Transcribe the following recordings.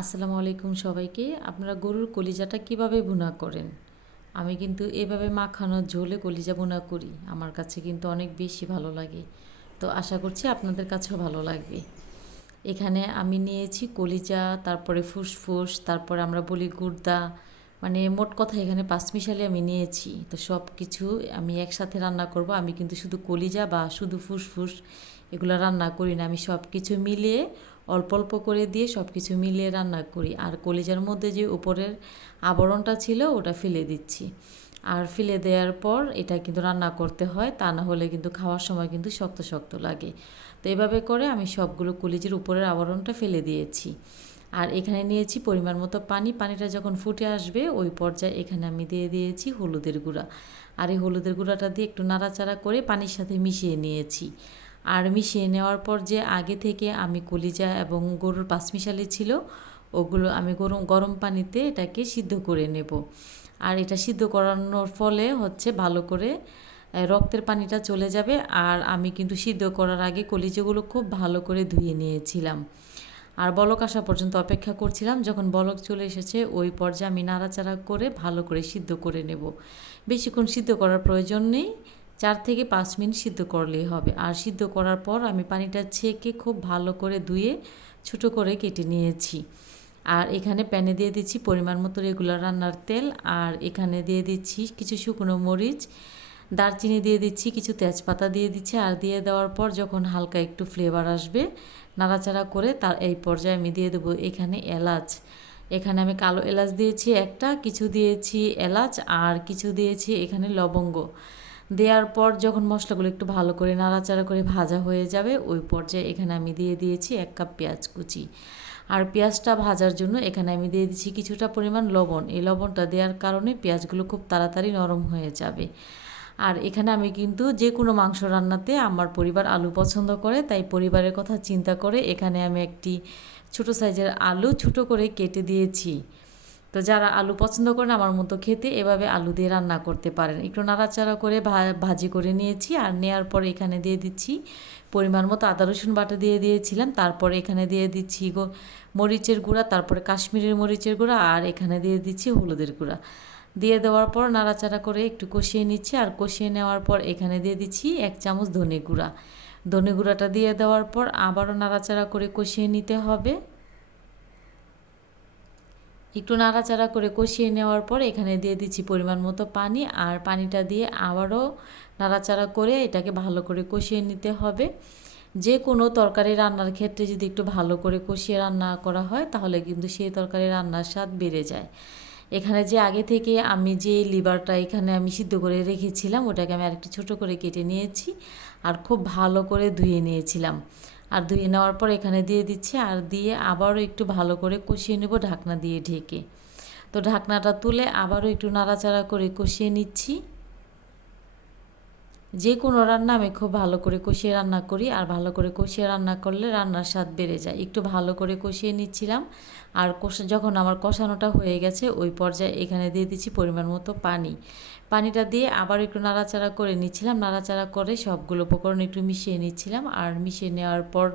আসসালামু আলাইকুম সবাইকে। আপনারা গরুর কলিজাটা কীভাবে ভুনা করেন? আমি কিন্তু এভাবে মাখানো ঝোলে কলিজা ভুনা করি। আমার কাছে কিন্তু অনেক বেশি ভালো লাগে। তো আশা করছি আপনাদের কাছেও ভালো লাগবে। এখানে আমি নিয়েছি কলিজা, তারপরে ফুসফুস, তারপরে আমরা বলি গুর্দা মানে মোট কথা এখানে পাঁচমিশালি আমি নিয়েছি। তো সব কিছু আমি একসাথে রান্না করব। আমি কিন্তু শুধু কলিজা বা শুধু ফুসফুস এগুলো রান্না করি না। আমি সব কিছু মিলিয়ে অল্প অল্প করে দিয়ে সব কিছু মিলিয়ে রান্না করি। আর কলিজার মধ্যে যে উপরের আবরণটা ছিল, ওটা ফেলে দিচ্ছি। আর ফেলে দেওয়ার পর এটা কিন্তু রান্না করতে হয়, তা না হলে কিন্তু খাওয়ার সময় কিন্তু শক্ত শক্ত লাগে। তো এভাবে করে আমি সবগুলো কলিজের উপরের আবরণটা ফেলে দিয়েছি। আর এখানে নিয়েছি পরিমাণ মতো পানি। পানিটা যখন ফুটে আসবে, ওই পর্যায়ে এখানে আমি দিয়ে দিয়েছি হলুদের গুঁড়া। আর এই হলুদের গুঁড়াটা দিয়ে একটু নাড়াচাড়া করে পানির সাথে মিশিয়ে নিয়েছি। আর মিশিয়ে নেওয়ার পর যে আগে থেকে আমি কলিজা এবং গরুর পাঁচমিশালি ছিল, ওগুলো আমি গরম গরম পানিতে এটাকে সিদ্ধ করে নেব। আর এটা সিদ্ধ করানোর ফলে হচ্ছে ভালো করে রক্তের পানিটা চলে যাবে। আর আমি কিন্তু সিদ্ধ করার আগে কলিজাগুলো খুব ভালো করে ধুয়ে নিয়েছিলাম। আর বলক আসা পর্যন্ত অপেক্ষা করছিলাম। যখন বলক চলে এসেছে, ওই পর্যায়ে আমি নাড়াচাড়া করে ভালো করে সিদ্ধ করে নেব। বেশিক্ষণ সিদ্ধ করার প্রয়োজন নেই। চার থেকে পাঁচ মিনিট সিদ্ধ করলেই হবে। আর সিদ্ধ করার পর আমি পানিটা ছেঁকে খুব ভালো করে ধুয়ে ছোটো করে কেটে নিয়েছি। আর এখানে প্যানে দিয়ে দিচ্ছি পরিমাণ মতো রেগুলার রান্নার তেল। আর এখানে দিয়ে দিচ্ছি কিছু শুকনো মরিচ। দারচিনি দিয়ে দিচ্ছি, কিছু তেজপাতা দিয়ে দিচ্ছি। আর দিয়ে দেওয়ার পর যখন হালকা একটু ফ্লেভার আসবে, নাড়াচাড়া করে তার এই পর্যায়ে আমি দিয়ে দেবো এখানে এলাচ। এখানে আমি কালো এলাচ দিয়েছি একটা, কিছু দিয়েছি এলাচ, আর কিছু দিয়েছি এখানে লবঙ্গ। দেওয়ার পর যখন মশলাগুলো একটু ভালো করে নাড়াচাড়া করে ভাজা হয়ে যাবে, ওই পর্যায়ে এখানে আমি দিয়ে দিয়েছি এক কাপ পেঁয়াজ কুচি। আর পেঁয়াজটা ভাজার জন্য এখানে আমি দিয়ে দিচ্ছি কিছুটা পরিমাণ লবণ। এই লবণটা দেওয়ার কারণে পেঁয়াজগুলো খুব তাড়াতাড়ি নরম হয়ে যাবে। আর এখানে আমি কিন্তু যে কোনো মাংস রান্নাতে আমার পরিবার আলু পছন্দ করে, তাই পরিবারের কথা চিন্তা করে এখানে আমি একটি ছোটো সাইজের আলু ছোটো করে কেটে দিয়েছি। তো যারা আলু পছন্দ করেন, আমার মতো খেতে এভাবে আলু দিয়ে রান্না করতে পারেন। একটু নাড়াচাড়া করে ভাজি করে নিয়েছি আর নেওয়ার পর এখানে দিয়ে দিচ্ছি পরিমাণ মতো আদা, রসুন বাটা দিয়ে দিয়েছিলাম। তারপরে এখানে দিয়ে দিচ্ছি মরিচের গুঁড়া, তারপরে কাশ্মীরের মরিচের গুঁড়া আর এখানে দিয়ে দিচ্ছি হলুদের গুঁড়া। দিয়ে দেওয়ার পর নাড়াচাড়া করে একটু কষিয়ে নিচ্ছি আর কষিয়ে নেওয়ার পর এখানে দিয়ে দিচ্ছি এক চামচ ধনে গুঁড়া। ধনে গুঁড়াটা দিয়ে দেওয়ার পর আবারও নাড়াচাড়া করে কষিয়ে নিতে হবে। একটু নাড়াচাড়া করে কষিয়ে নেওয়ার পর এখানে দিয়ে দিচ্ছি পরিমাণ মতো পানি আর পানিটা দিয়ে আবারও নাড়াচাড়া করে এটাকে ভালো করে কষিয়ে নিতে হবে। যে কোনো তরকারি রান্নার ক্ষেত্রে যদি একটু ভালো করে কষিয়ে রান্না করা হয়, তাহলে কিন্তু সেই তরকারি রান্নার স্বাদ বেড়ে যায়। এখানে যে আগে থেকে আমি যে লিভারটা এখানে আমি সিদ্ধ করে রেখেছিলাম, ওটাকে আমি আরেকটু ছোটো করে কেটে নিয়েছি আর খুব ভালো করে ধুয়ে নিয়েছিলাম। আর ধুয়ে নেওয়ার পর এখানে দিয়ে দিচ্ছি আর দিয়ে আবারও একটু ভালো করে কষিয়ে নেব ঢাকনা দিয়ে ঢেকে। তো ঢাকনাটা তুলে আবারও একটু নাড়াচাড়া করে কষিয়ে নিচ্ছি। যে কোনো রান্না আমি খুব ভালো করে কষিয়ে রান্না করি, আর ভালো করে কষিয়ে রান্না করলে রান্নার স্বাদ বেড়ে যায়। একটু ভালো করে কষিয়ে নিচ্ছিলাম, আর কষা, যখন আমার কষানোটা হয়ে গেছে, ওই পর্যায়ে এখানে দিয়ে দিচ্ছি পরিমাণ মতো পানি। পানিটা দিয়ে আবার একটু নাড়াচাড়া করে নিচ্ছিলাম। নাড়াচাড়া করে সবগুলো উপকরণ একটু মিশিয়ে নিচ্ছিলাম, আর মিশিয়ে নেওয়ার পর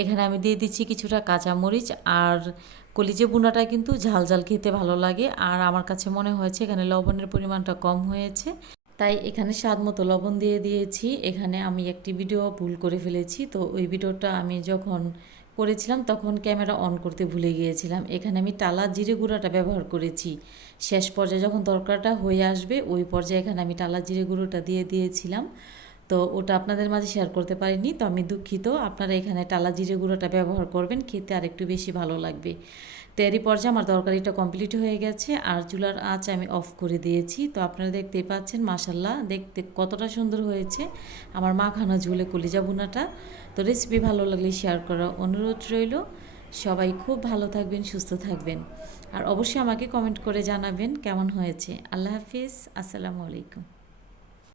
এখানে আমি দিয়ে দিচ্ছি কিছুটা কাঁচামরিচ, আর কলিজে বুনাটা কিন্তু ঝাল ঝাল খেতে ভালো লাগে। আর আমার কাছে মনে হয়েছে এখানে লবণের পরিমাণটা কম হয়েছে। তাই এখানে স্বাদ মতো লবণ দিয়ে দিয়েছি। এখানে আমি একটি ভিডিও ভুল করে ফেলেছি। তো ওই ভিডিওটা আমি যখন করেছিলাম, তখন ক্যামেরা অন করতে ভুলে গিয়েছিলাম। এখানে আমি টালা জিরে গুঁড়োটা ব্যবহার করেছি। শেষ পর্যায়ে যখন তরকারিটা হয়ে আসবে, ওই পর্যায়ে এখানে আমি টালা জিরে গুঁড়োটা দিয়ে দিয়েছিলাম। তো ওটা আপনাদের মাঝে শেয়ার করতে পারিনি, তো আমি দুঃখিত। আপনারা এখানে টালা জিরে গুঁড়োটা ব্যবহার করবেন, খেতে আর একটু বেশি ভালো লাগবে। তো এরই পর্যায়ে আমার তরকারিটা কমপ্লিট হয়ে গেছে, আর চুলার আঁচ আমি অফ করে দিয়েছি। তো আপনারা দেখতে পাচ্ছেন মাসাল্লাহ দেখতে কতটা সুন্দর হয়েছে। আমার মাখানো ঝুলে কলিজা বুনাটা তো রেসিপি ভালো লাগলে শেয়ার করার অনুরোধ রইল। সবাই খুব ভালো থাকবেন, সুস্থ থাকবেন। আর অবশ্যই আমাকে কমেন্ট করে জানাবেন কেমন হয়েছে। আল্লাহ হাফিজ, আসসালামু আলাইকুম।